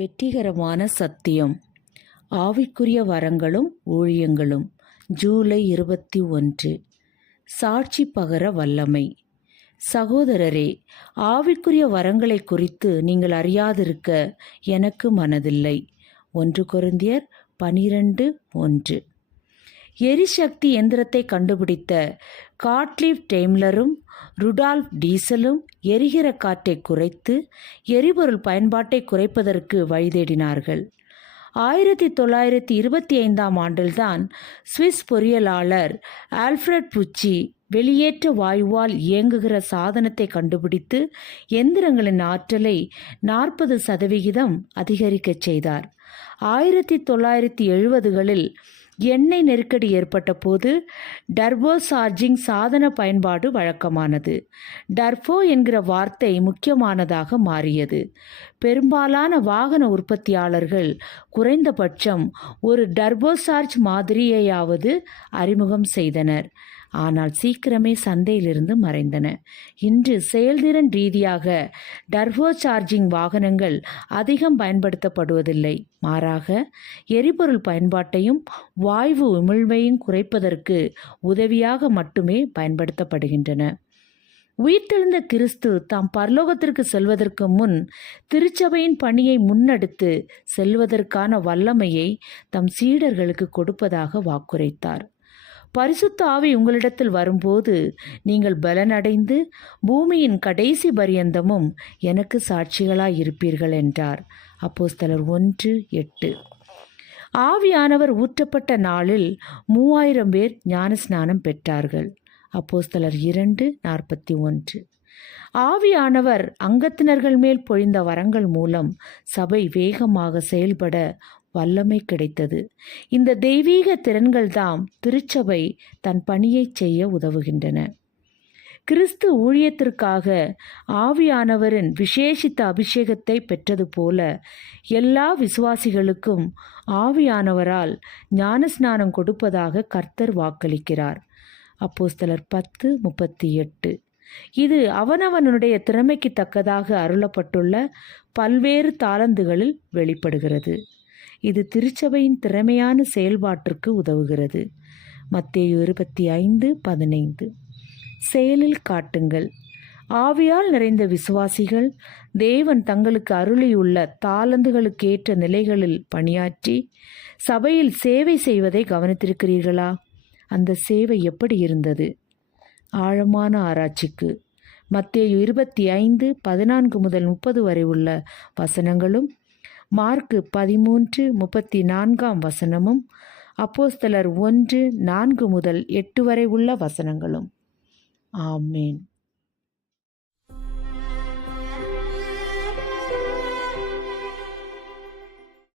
வெற்றிகரமான சத்தியம். ஆவிக்குரிய வரங்களும் ஊழியங்களும். ஜூலை இருபத்தி ஒன்று. சாட்சி பகர வல்லமை. சகோதரரே ஆவிக்குரிய வரங்களை குறித்து நீங்கள் அறியாதிருக்க எனக்கு மனதில்லை. ஒன்று குருந்தியர் பனிரெண்டு ஒன்று. எரிசக்தி எந்திரத்தை கண்டுபிடித்த காட்லீவ் டெய்ம்லரும் ருடால்ஃப் டீசலும் எரிகிற காற்றை குறைத்து எரிபொருள் பயன்பாட்டை குறைப்பதற்கு வழிதேடினார்கள். ஆயிரத்தி தொள்ளாயிரத்தி இருபத்தி ஐந்தாம் ஆண்டில்தான் சுவிஸ் பொறியியலாளர் ஆல்ஃப்ரட் புச்சி வெளியேற்ற வாயுவால் இயங்குகிற சாதனத்தை கண்டுபிடித்து எந்திரங்களின் ஆற்றலை நாற்பது சதவிகிதம் அதிகரிக்கச் செய்தார். ஆயிரத்தி தொள்ளாயிரத்தி எழுபதுகளில் எண்ணெய் நெருக்கடி ஏற்பட்ட போது டர்போ சார்ஜிங் சாதன பயன்பாடு வழக்கமானது. டர்போ என்கிற வார்த்தை முக்கியமானதாக மாறியது. பெரும்பாலான வாகன உற்பத்தியாளர்கள் குறைந்தபட்சம் ஒரு டர்போ சார்ஜ் மாதிரியையாவது அறிமுகம் செய்தனர். ஆனால் சீக்கிரமே சந்தையிலிருந்து மறைந்தன. இன்று செயல்திறன் ரீதியாக டர்போ சார்ஜிங் வாகனங்கள் அதிகம் பயன்படுத்தப்படுவதில்லை. மாறாக எரிபொருள் பயன்பாட்டையும் வாய்வு உமிழ்வையும் குறைப்பதற்கு உதவியாக மட்டுமே பயன்படுத்தப்படுகின்றன. உயிர்த்தெழுந்த கிறிஸ்து தாம் பரலோகத்திற்கு செல்வதற்கு முன் திருச்சபையின் பணியை முன்னெடுத்து செல்வதற்கான வல்லமையை தம் சீடர்களுக்கு கொடுப்பதாக வாக்குரைத்தார். பரிசுத்த ஆவி உங்களிடத்தில் வரும்போது நீங்கள் பலனடைந்து பூமியின் கடைசி பரியந்தமும் எனக்கு சாட்சிகளாய் இருப்பீர்கள் என்றார். அப்போஸ்தலர் ஒன்று எட்டு. ஆவியானவர் ஊற்றப்பட்ட நாளில் மூவாயிரம் பேர் ஞானஸ்நானம் பெற்றார்கள். அப்போஸ்தலர் இரண்டு நாற்பத்தி ஒன்று. ஆவியானவர் அங்கத்தினர்கள் மேல் பொழிந்த வரங்கள் மூலம் சபை வேகமாக செயல்பட வல்லமை கிடைத்தது. இந்த தெய்வீக திறன்கள்தாம் திருச்சபை தன் பணியை செய்ய உதவுகின்றன. கிறிஸ்து ஊழியத்திற்காக ஆவியானவரின் விசேஷித்த அபிஷேகத்தை பெற்றது போல எல்லா விசுவாசிகளுக்கும் ஆவியானவரால் ஞானஸ்நானம் கொடுப்பதாக கர்த்தர் வாக்களிக்கிறார். அப்போஸ்தலர் பத்து முப்பத்தி எட்டு. இது அவனவனுடைய திறமைக்கு தக்கதாக அருளப்பட்டுள்ள பல்வேறு தாளந்துகளில் வெளிப்படுகிறது. இது திருச்சபையின் திறமையான செயல்பாட்டிற்கு உதவுகிறது. மத்தேயு இருபத்தி ஐந்து பதினைந்து. செயலில் காட்டுங்கள். ஆவியால் நிறைந்த விசுவாசிகள் தேவன் தங்களுக்கு அருளியுள்ள தாளந்துகளுக்கேற்ற நிலைகளில் பணியாற்றி சபையில் சேவை செய்வதை கவனித்திருக்கிறீர்களா? அந்த சேவை எப்படி இருந்தது? ஆழமான ஆராய்ச்சிக்கு. மத்திய இருபத்தி ஐந்து பதினான்கு முதல் முப்பது வரை உள்ள வசனங்களும் மார்க்கு பதிமூன்று முப்பத்தி நான்காம் வசனமும் அப்போஸ்தலர் ஒன்று நான்கு முதல் எட்டு வரை உள்ள வசனங்களும். ஆமேன்.